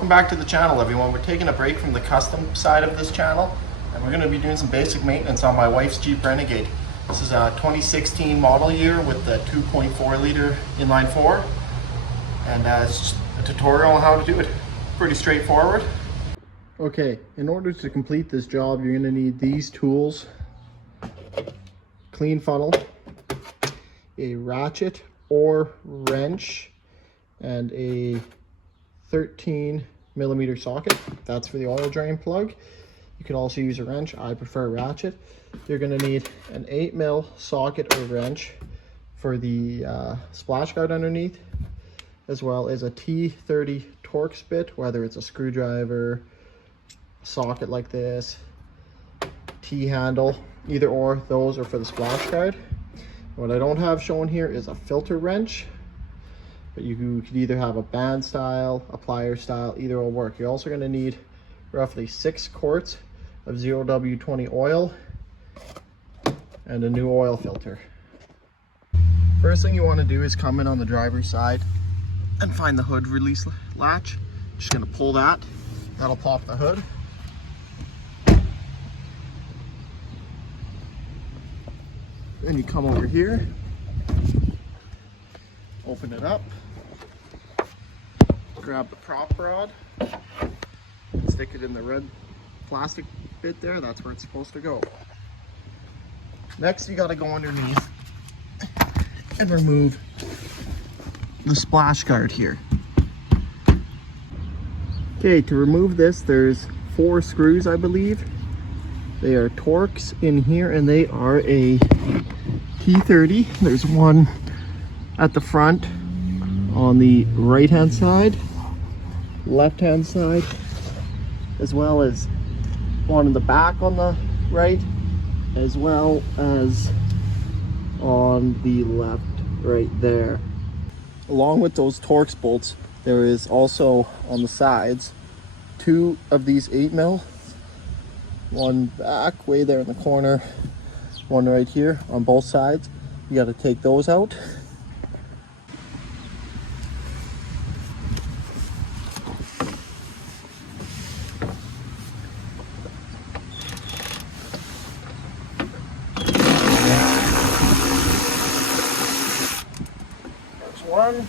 Welcome back to the channel, everyone. We're taking a break from the custom side of this channel, and we're going to be doing some basic maintenance on my wife's Jeep Renegade. This is a 2016 model year with the 2.4 liter inline four, and it's just a tutorial on how to do it. Pretty straightforward. Okay, in order to complete this job, you're going to need these tools: clean funnel, a ratchet or wrench, and a 13mm socket. That's for the oil drain plug. You can also use a wrench. I prefer a ratchet. You're going to need an 8mm socket or wrench for the splash guard underneath, as well as a T30 Torx bit, whether it's a screwdriver, a socket like this, T-handle, either or. Those are for the splash guard. What I don't have shown here is a filter wrench, but you could either have a band style, a plier style, either will work. You're also going to need roughly 6 quarts of 0W20 oil and a new oil filter. First thing you want to do is come in on the driver's side and find the hood release latch. Just going to pull that. That'll pop the hood. Then you come over here, open it up, grab the prop rod, stick it in the red plastic bit there. That's where it's supposed to go. Next, you got to go underneath and remove the splash guard here. Okay, to remove this, there's 4 screws, I believe. They are Torx in here, and they are a T30. There's one at the front on the right hand side, left hand side, as well as one in the back on the right, as well as on the left right there. Along with those Torx bolts, there is also on the sides 2 of these 8mm, one back way there in the corner, one right here on both sides. You got to take those out. There's one.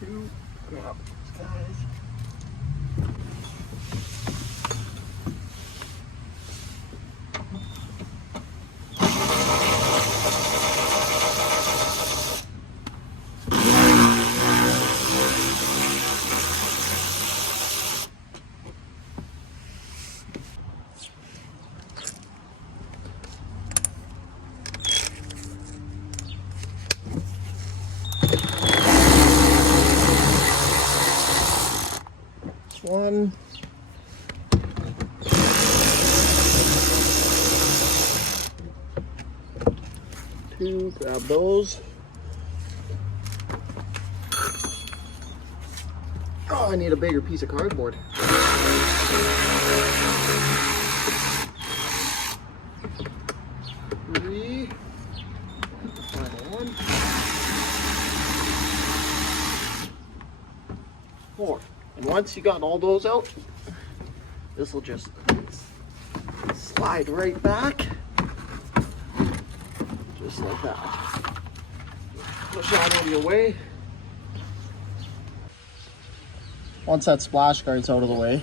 Two. Grab these guys. One, two, grab those. Oh, I need a bigger piece of cardboard. Three, final one. 4. And once you got all those out, this will just slide right back, just like that. Push that out of your way. Once that splash guard's out of the way,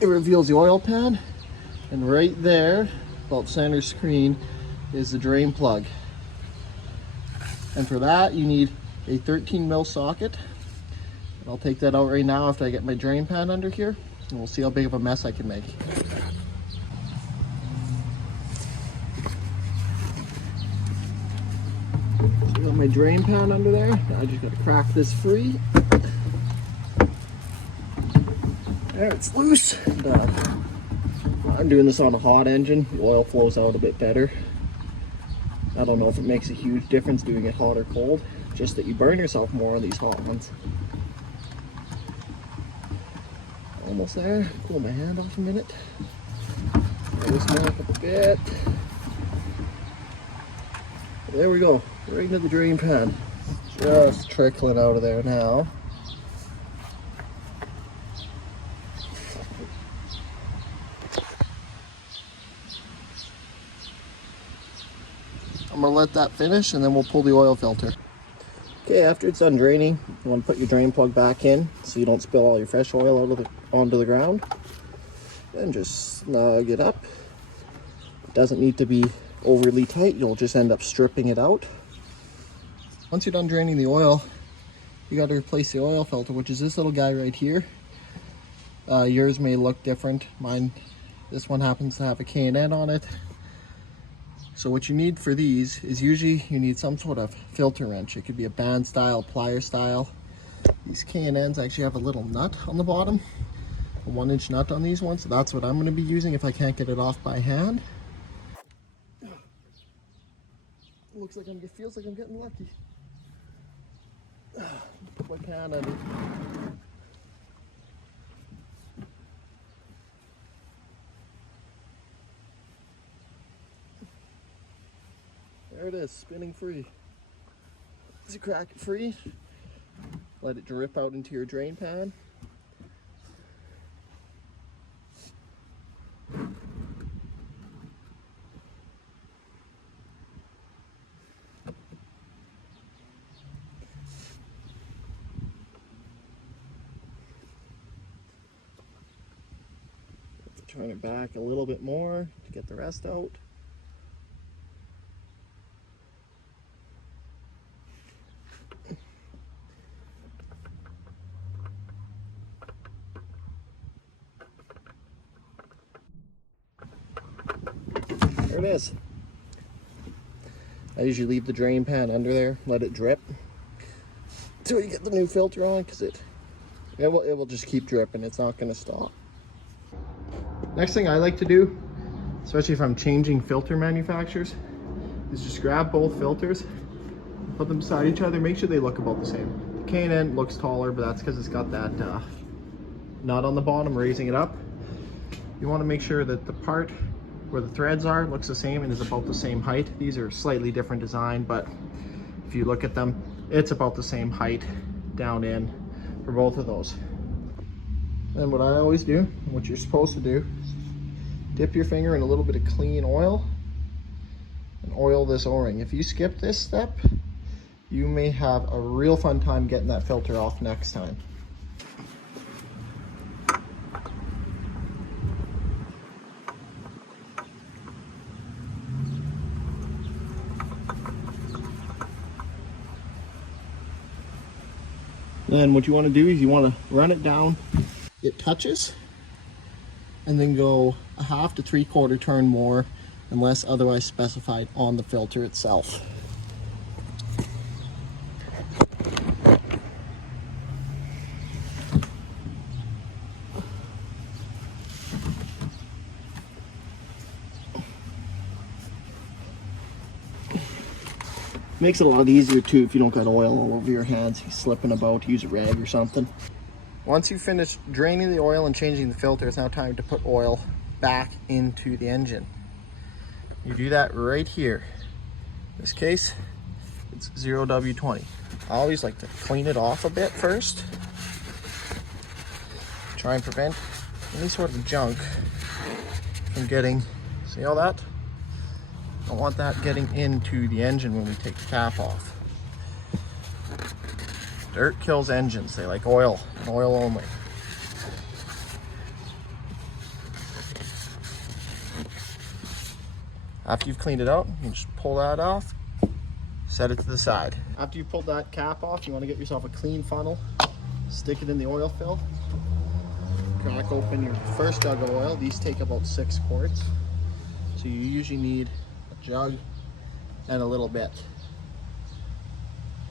it reveals the oil pan, and right there, about center screen, is the drain plug. And for that, you need a 13mm socket. I'll take that out right now after I get my drain pan under here, and we'll see how big of a mess I can make. So I got my drain pan under there. Now I just got to crack this free. There, it's loose. And, I'm doing this on a hot engine. The oil flows out a bit better. I don't know if it makes a huge difference doing it hot or cold, just that you burn yourself more on these hot ones. Almost there. Pull my hand off a minute. Pull this mark up a bit. There we go. right into the drain pan. Just trickling out of there now. I'm gonna let that finish and then we'll pull the oil filter. Okay, after it's done draining, you want to put your drain plug back in so you don't spill all your fresh oil out of onto the ground. And just snug it up. It doesn't need to be overly tight, you'll just end up stripping it out. Once you're done draining the oil, you got to replace the oil filter, which is this little guy right here. Yours may look different. This one happens to have a K&N on it. So what you need for these is usually you need some sort of filter wrench. It could be a band style, plier style. These K&Ns actually have a little nut on the bottom, a 1-inch nut on these ones. So that's what I'm going to be using if I can't get it off by hand. It feels like I'm getting lucky. Put my can in. There it is, spinning free. As you crack it free, let it drip out into your drain pan. Turn it back a little bit more to get the rest out. There it is. I usually leave the drain pan under there, let it drip until you get the new filter on, because it will just keep dripping. It's not going to stop. Next thing I like to do, especially if I'm changing filter manufacturers, is just grab both filters, put them beside each other, make sure they look about the same. The K&N looks taller, but that's because it's got that nut on the bottom raising it up. You want to make sure that the part where the threads are looks the same and is about the same height. These are slightly different design, but if you look at them, it's about the same height down in for both of those. And what I always do, and what you're supposed to do, dip your finger in a little bit of clean oil and oil this O-ring. If you skip this step, you may have a real fun time getting that filter off next time. Then what you want to do is you want to run it down, it touches, and then go a 1/2 to 3/4 turn more unless otherwise specified on the filter itself. Makes it a lot easier too if you don't got oil all over your hands, you're slipping about, use a rag or something. Once you finish draining the oil and changing the filter, it's now time to put oil back into the engine. You do that right here. In this case, it's 0W20. I always like to clean it off a bit first. Try and prevent any sort of junk from getting, see all that? Don't want that getting into the engine when we take the cap off. Dirt kills engines. They like oil, and oil only. After you've cleaned it out, you can just pull that off, set it to the side. After you pulled that cap off, you want to get yourself a clean funnel, stick it in the oil fill, crack open your first jug of oil. These take about 6 quarts. So you usually need a jug and a little bit.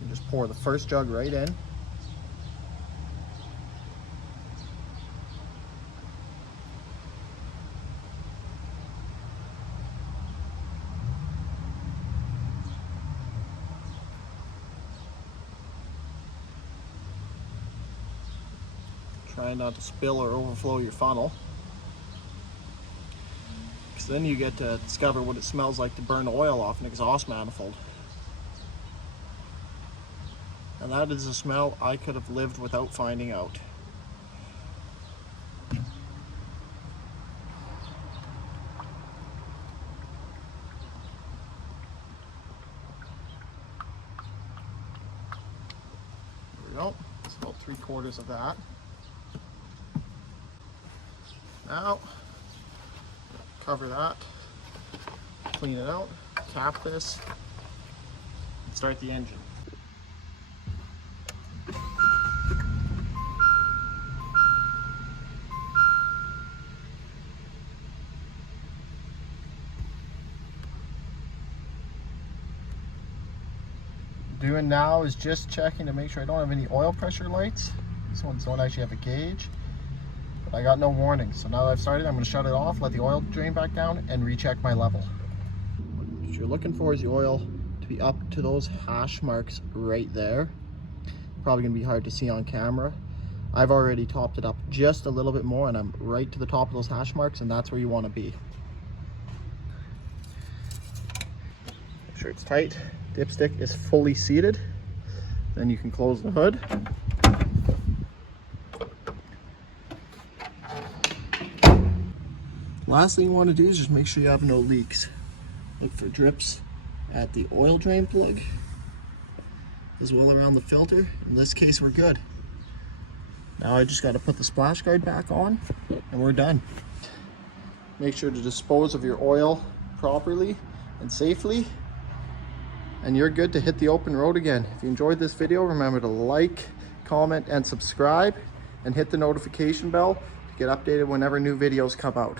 You just pour the first jug right in. Try not to spill or overflow your funnel, because then you get to discover what it smells like to burn oil off an exhaust manifold. And that is a smell I could have lived without finding out. There we go. It's about 3/4 of that. Now, cover that, clean it out, cap this, and start the engine. Doing now is just checking to make sure I don't have any oil pressure lights. These ones don't actually have a gauge, but I got no warning. So now that I've started, I'm going to shut it off, let the oil drain back down, and recheck my level. What you're looking for is the oil to be up to those hash marks right there. Probably going to be hard to see on camera. I've already topped it up just a little bit more, and I'm right to the top of those hash marks, and that's where you want to be. Make sure it's tight. Dipstick is fully seated. Then you can close the hood. Last thing you want to do is just make sure you have no leaks. Look for drips at the oil drain plug as well around the filter. In this case, we're good. Now I just got to put the splash guard back on and we're done. Make sure to dispose of your oil properly and safely, and you're good to hit the open road again. If you enjoyed this video, remember to like, comment, and subscribe, and hit the notification bell to get updated whenever new videos come out.